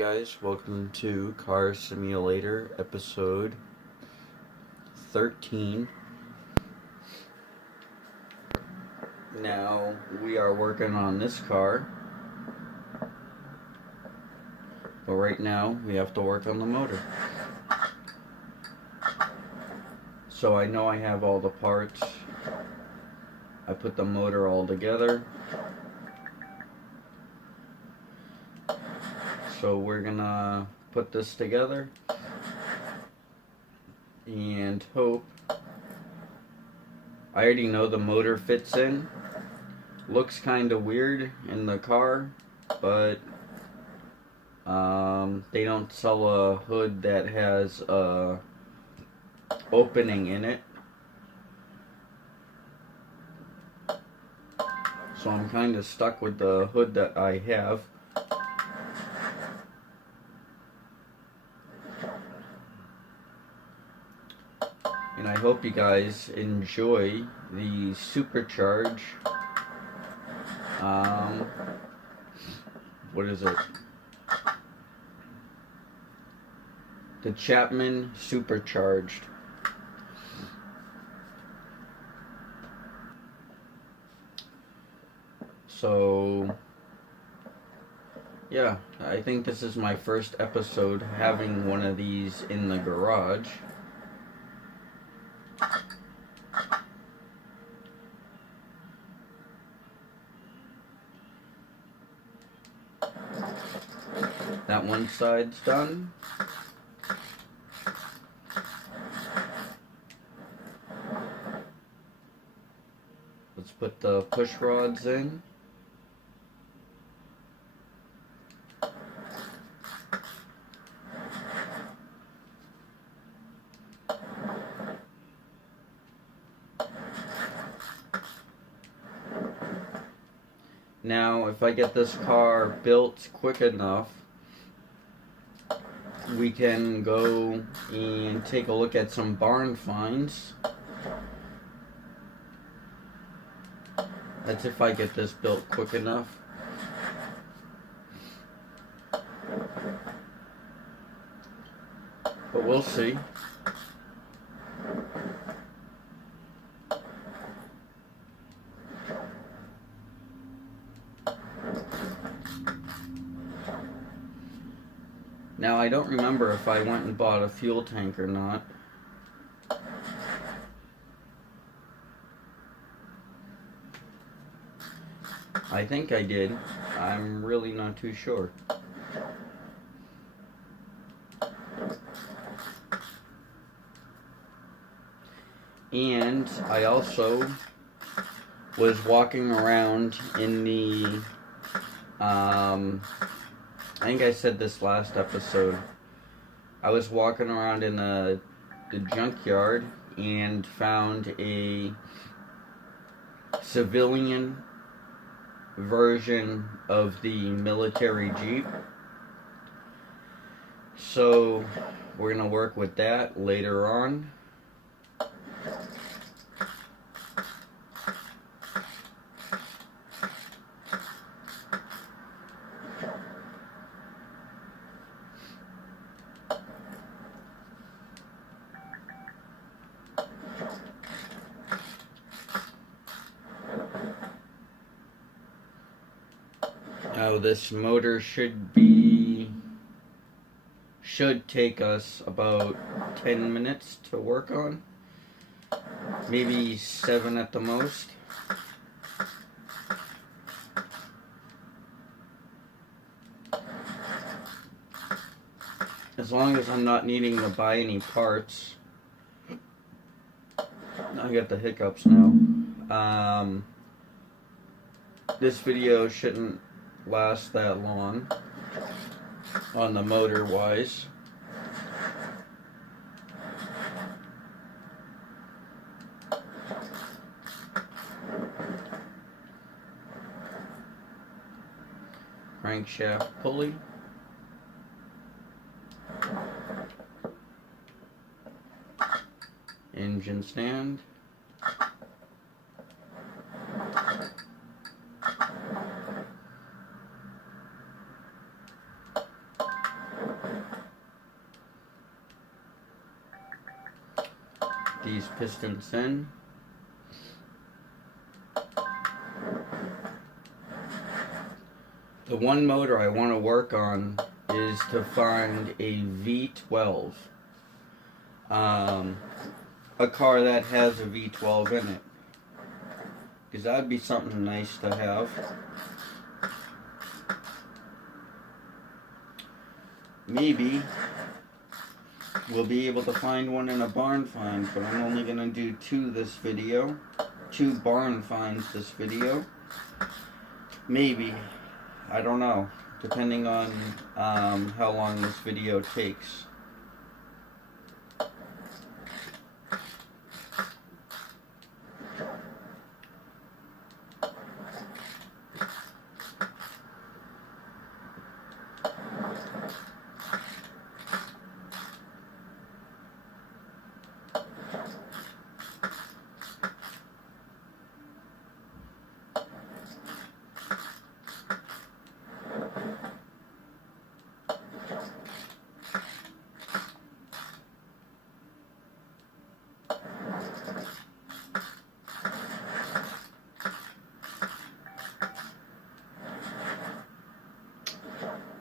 guys, welcome to Car Simulator episode 13. Now we are working on this car, but right now we have to work on the motor. So I know I have all the parts. I put the motor all together. So we're gonna put this together and hope. I already know the motor fits in. Looks kind of weird in the car, but they don't sell a hood that has a opening in it. So I'm kind of stuck with the hood that I have. And I hope you guys enjoy the Supercharge, what is it? The Chapman Supercharged. So, yeah, I think this is my first episode having one of these in the garage. That one side's done. Let's put the push rods in. Now, if I get this car built quick enough, we can go and take a look at some barn finds. That's if I get this built quick enough. But we'll see. Now, I don't remember if I went and bought a fuel tank or not. I think I did. I'm really not too sure. And I also was walking around in the I think I said this last episode. I was walking around in the junkyard and found a civilian version of the military Jeep. So we're going to work with that later on. Now this motor should take us about 10 minutes to work on. Maybe 7 at the most. As long as I'm not needing to buy any parts. I got the hiccups now. This video shouldn't last that long on the motor wise. Crankshaft pulley. Engine stand. these pistons in. The one motor I want to work on is to find a V12. A car that has a V12 in it. Because that would be something nice to have. Maybe we'll be able to find one in a barn find, but I'm only going to do two barn finds this video. Maybe. I don't know. Depending on how long this video takes.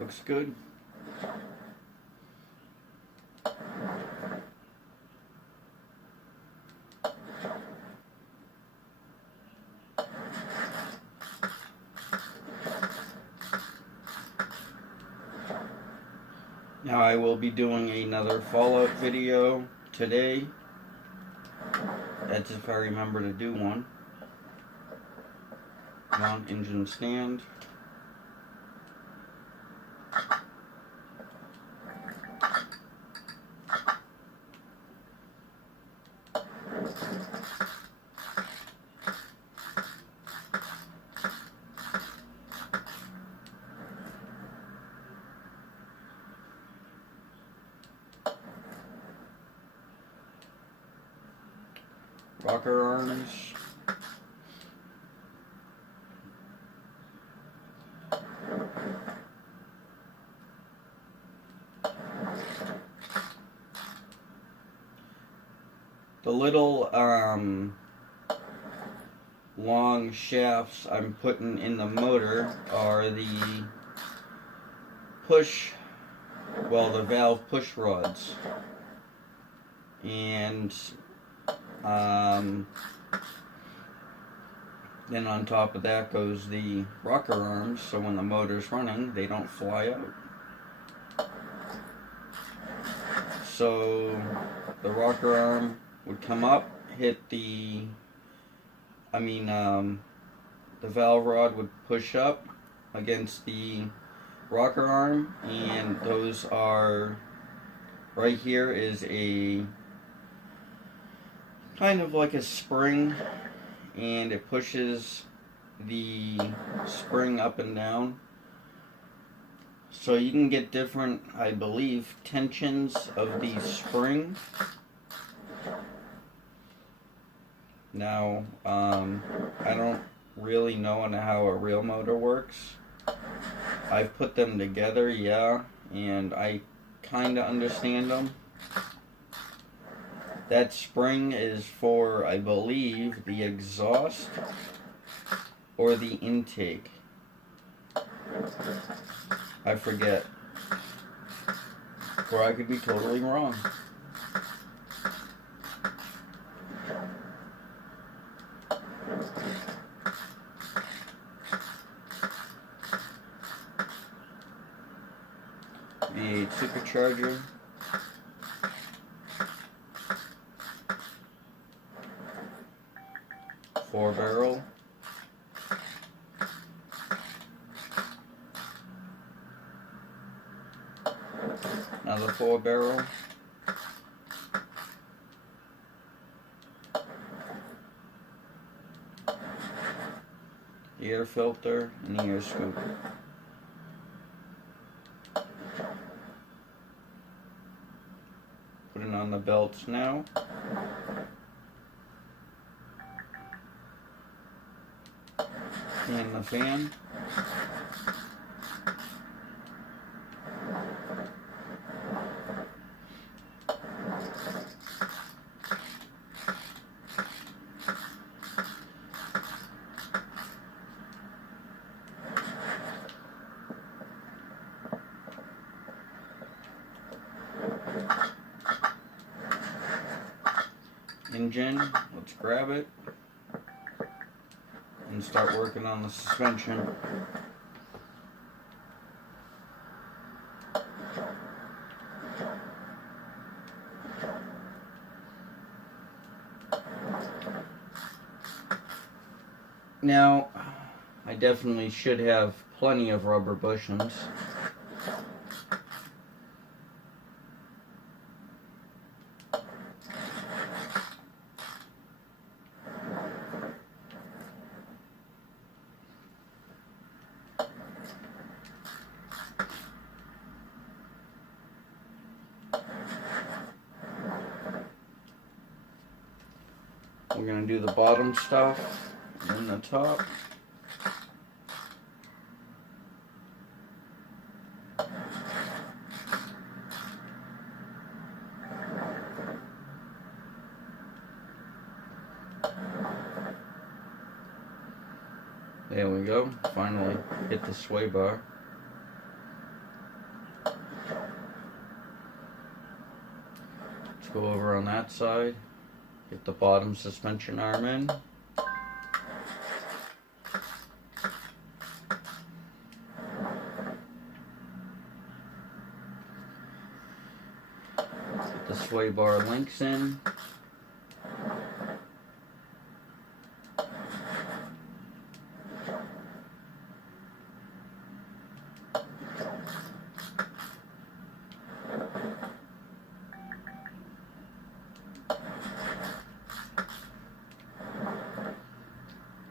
Looks good. Now I will be doing another Fallout video today. That's if I remember to do one. Mount engine stand. Rocker arms. The little long shafts I'm putting in the motor are the the valve push rods. And then on top of that goes the rocker arms, so when the motor's running, they don't fly out. So the rocker arm would come up, hit the valve rod would push up against the rocker arm, and those are, right here is a kind of like a spring, and it pushes the spring up and down. So you can get different, I believe, tensions of the spring. Now, I don't really know how a real motor works. I've put them together, yeah, and I kind of understand them. That spring is for, I believe, the exhaust or the intake. I forget. Or I could be totally wrong. V8 supercharger. Four barrel. Another 4 barrel. The air filter and the air scoop. Put it on the belts now. And the fan. engine. Let's grab it and start working on the suspension. Now, I definitely should have plenty of rubber bushings. We're going to do the bottom stuff and the top. There we go. Finally hit the sway bar. Let's go over on that side. Get the bottom suspension arm in. Get the sway bar links in.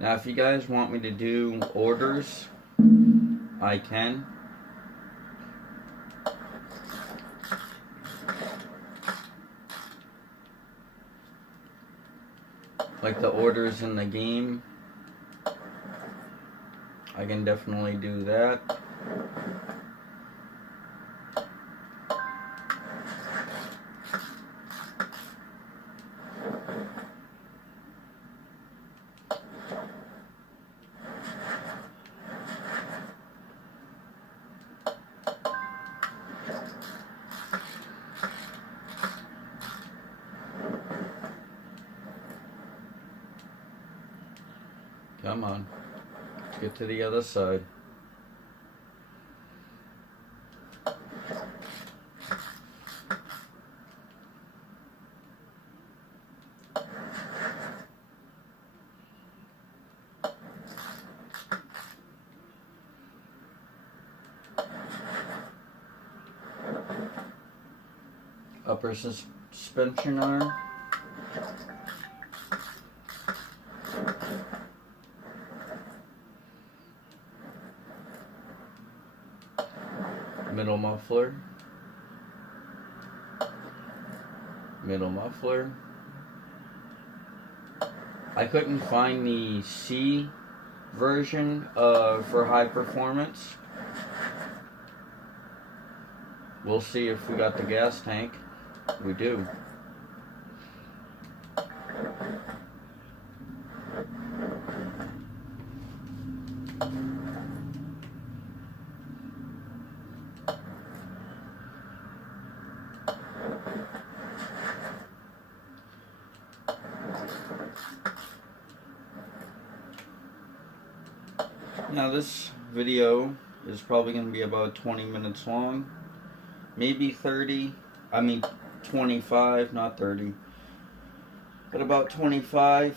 Now, if you guys want me to do orders, I can. Like the orders in the game, I can definitely do that. Come on, let's get to the other side. Upper suspension arm. Middle muffler, middle muffler. I couldn't find the C version for high performance. We'll see if we got the gas tank. We do. Now this video is probably going to be about 20 minutes long, maybe 30, I mean 25, not 30, but about 25.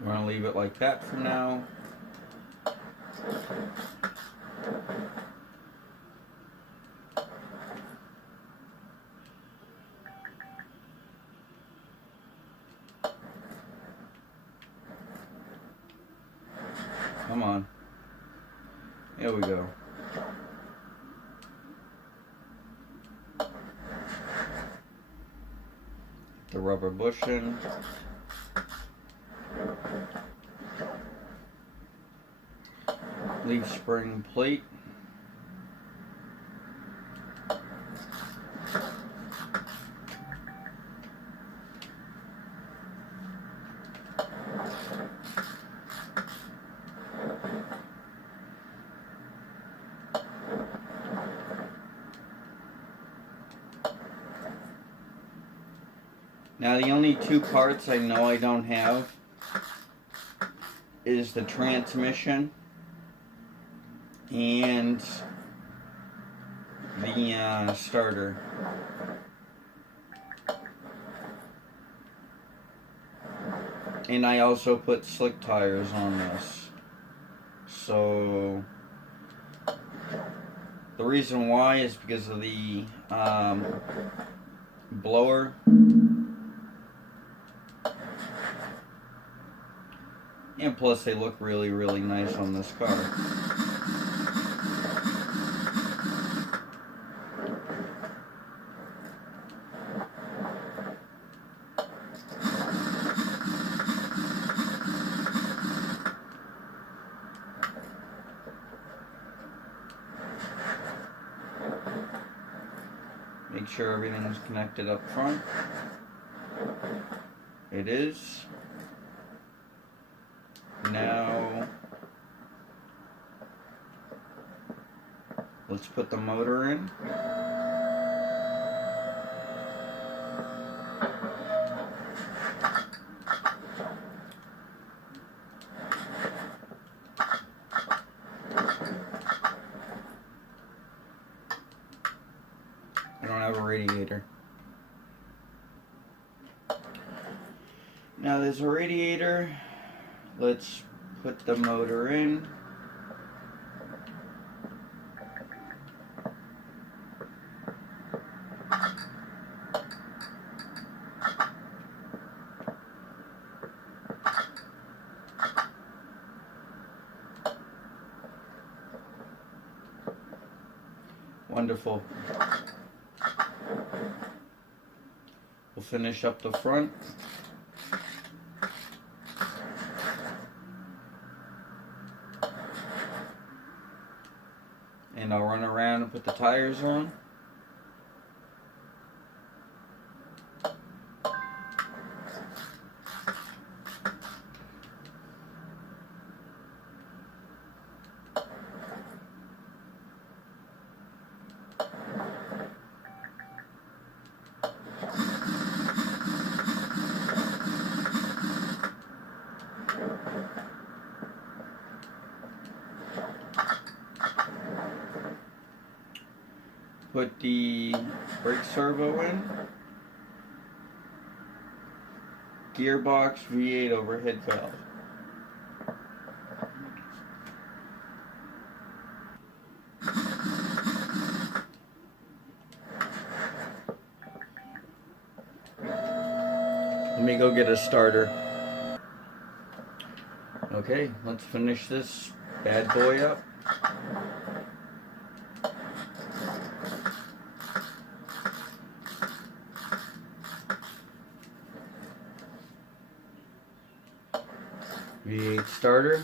We're going to leave it like that for now. There we go. The rubber bushing. Leaf spring plate. Now the only two parts I know I don't have is the transmission and the starter. And I also put slick tires on this. So the reason why is because of the blower. And plus they look really, really nice on this car. Make sure everything's connected up front. It is. Now, let's put the motor in. I don't have a radiator. Now there's a radiator. Let's put the motor in. Wonderful. We'll finish up the front. And I'll run around and put the tires on. Put the brake servo in. Gearbox V8 overhead valve. Let me go get a starter. Okay, let's finish this bad boy up. V8 starter.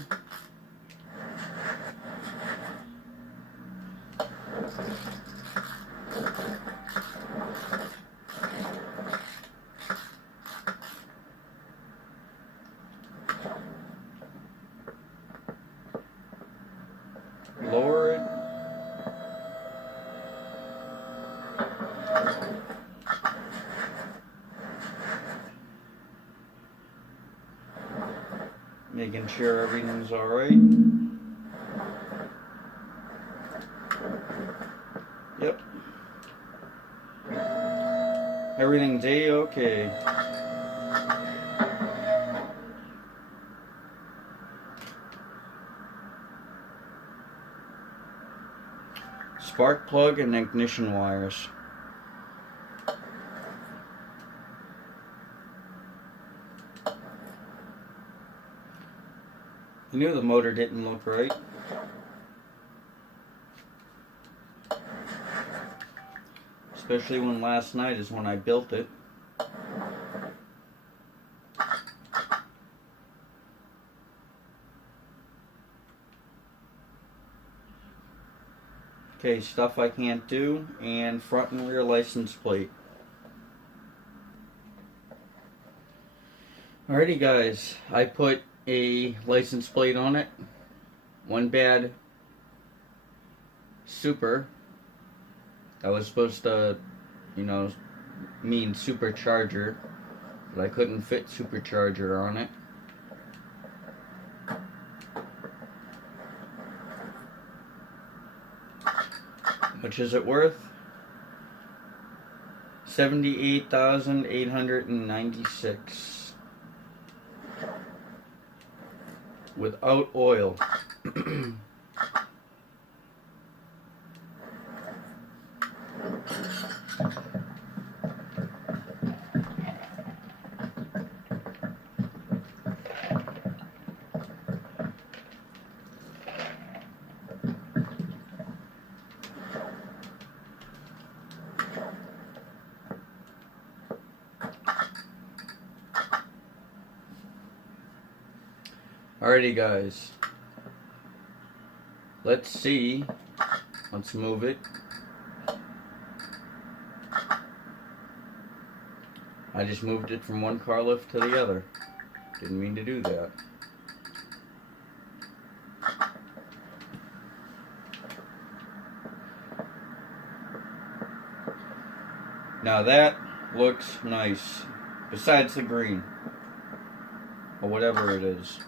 Lower it. Making sure everything's alright. Yep. Everything's A-okay. Spark plug and ignition wires. I knew the motor didn't look right. especially when last night is when I built it. Okay, stuff I can't do, and front and rear license plate. Alrighty guys, I put a license plate on it. One bad super. That was supposed to, mean supercharger, but I couldn't fit supercharger on it. How much is it worth? $78,896 without oil. Alrighty guys, let's see, let's move it. I just moved it from one car lift to the other. Didn't mean to do that. Now that looks nice, besides the green, or whatever it is.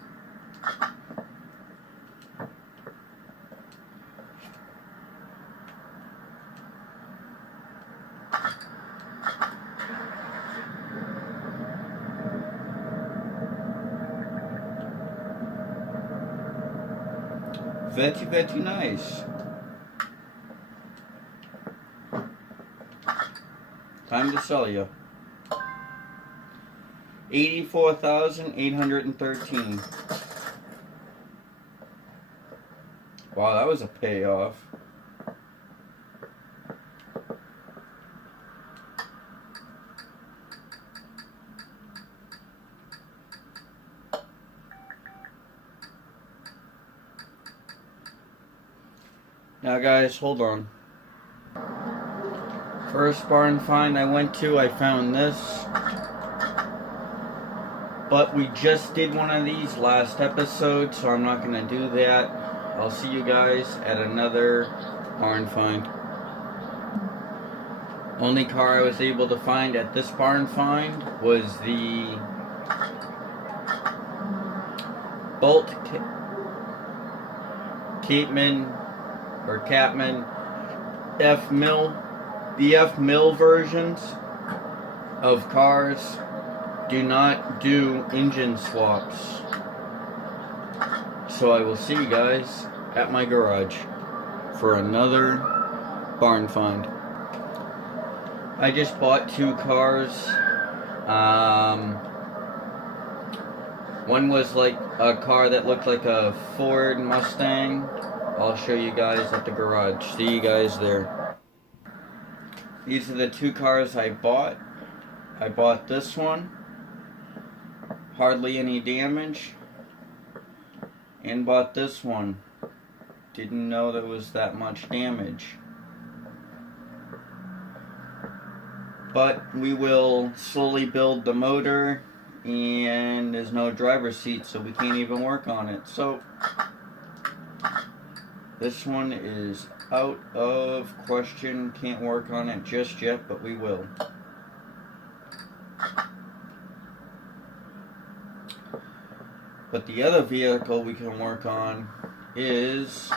Very nice. Time to sell you. 84,813. Wow, that was a payoff. Now guys, hold on. First barn find I went to, I found this. But we just did one of these last episode, so I'm not going to do that. I'll see you guys at another barn find. Only car I was able to find at this barn find was the Bolt Catman F Mill. The F Mill versions of cars do not do engine swaps. So I will see you guys at my garage for another barn find. I just bought two cars. One was like a car that looked like a Ford Mustang. I'll show you guys at the garage. See you guys there. These are the two cars I bought. I bought this one. Hardly any damage. And bought this one. Didn't know there was that much damage. But we will slowly build the motor, and there's no driver's seat, so we can't even work on it. So this one is out of question. Can't work on it just yet, but we will. But the other vehicle we can work on is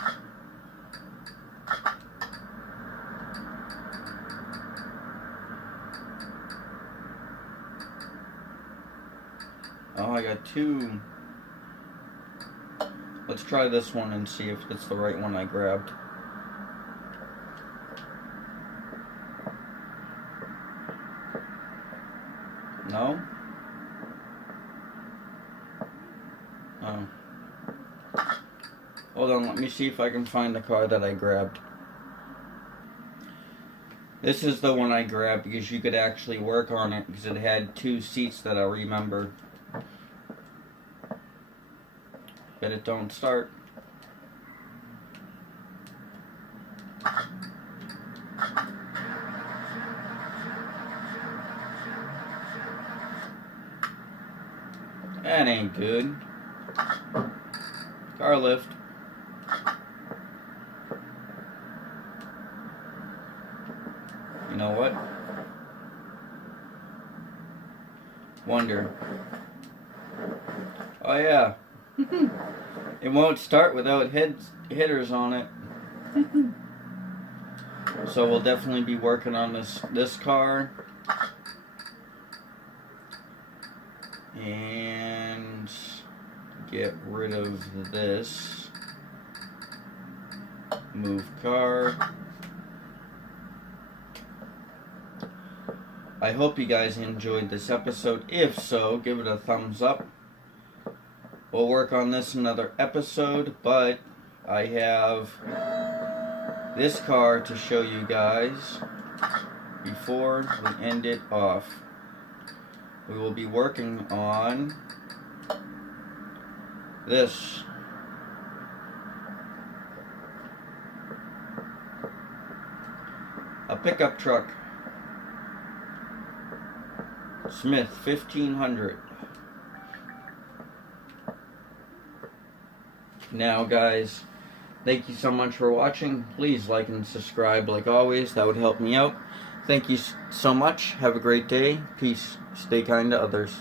I got two. Let's try this one and see if it's the right one I grabbed. No? Oh. Hold on, let me see if I can find the car that I grabbed. This is the one I grabbed because you could actually work on it because it had 2 seats that I remember. Bet it don't start. That ain't good. Car lift. You know what? Wonder. Oh yeah. It won't start without headers on it. So we'll definitely be working on this car. And get rid of this. Move car. I hope you guys enjoyed this episode. If so, give it a thumbs up. We'll work on this another episode, but I have this car to show you guys before we end it off. We will be working on this. A pickup truck. Smith 1500. Now guys, thank you so much for watching. Please like and subscribe like always. That would help me out. Thank you so much. Have a great day. Peace. Stay kind to others.